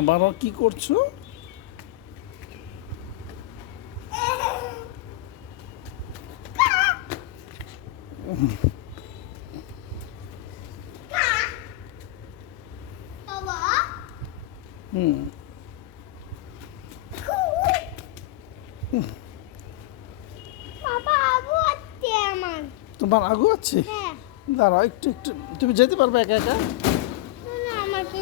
আবারও কি করছো? হুম বাবা আবু আছে আমার। তোমার আগু আছে? হ্যাঁ। দাঁড়াও একটু একটু, তুমি যেতে পারবে একা একা? না আমাকে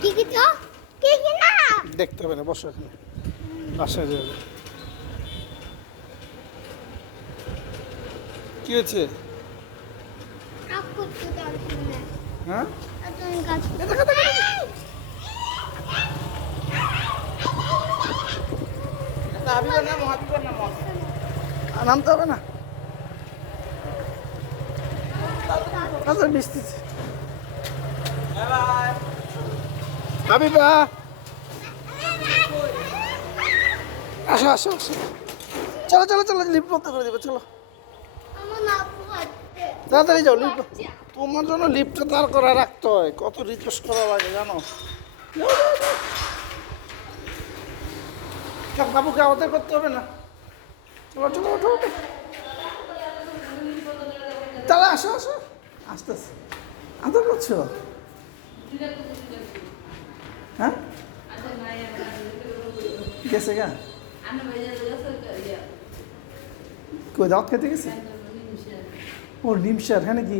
কি কি তো কি কি না দেখতে হবে না, বসো এখানে, বাসায় যাবে। কি হয়েছে? কাজ করতে দরকার না। হ্যাঁ, আর তুমি কাজ করতে দেখো দেখো দেখো। নামতে হবে না, আচ্ছা বৃষ্টিছে। হাবিবা, আসো আসো আসো, চলো চলো চলো, লিফট বন্ধ করে দেবে, চলো আমার আপু আছে। তাড়াতাড়ি যাও। লিফট, তোমার জন্য লিফটটা দাঁড় করা রাখতে হয়, কত রিকোয়েস্ট করা লাগে জানো। যাও, যাও, যাও। থাক, বাবুকে আমাদের করতে হবে না, চলো চলো, ওঠো ওঠো, তাহলে আসো আসো, আস্তে আস্তে। আদর করছো? হ্যাঁ, গেছে গা, কই দাওয়াত খেতে গেছে? ও নিমসার, হ্যাঁ নাকি?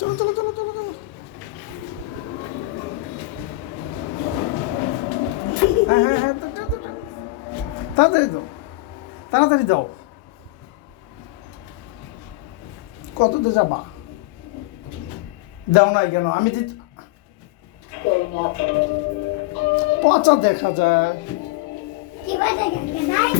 চলো চলো চলো চলো চলো, হ্যাঁ হ্যাঁ হ্যাঁ, দাও, দাও, দাও, দাও। তাড়াতাড়ি দাও, তাড়াতাড়ি দাও। কততে যাবা? দাও নাই কেন? আমি দিতে পচা দেখা যায়। কি বাজে গেছে নাই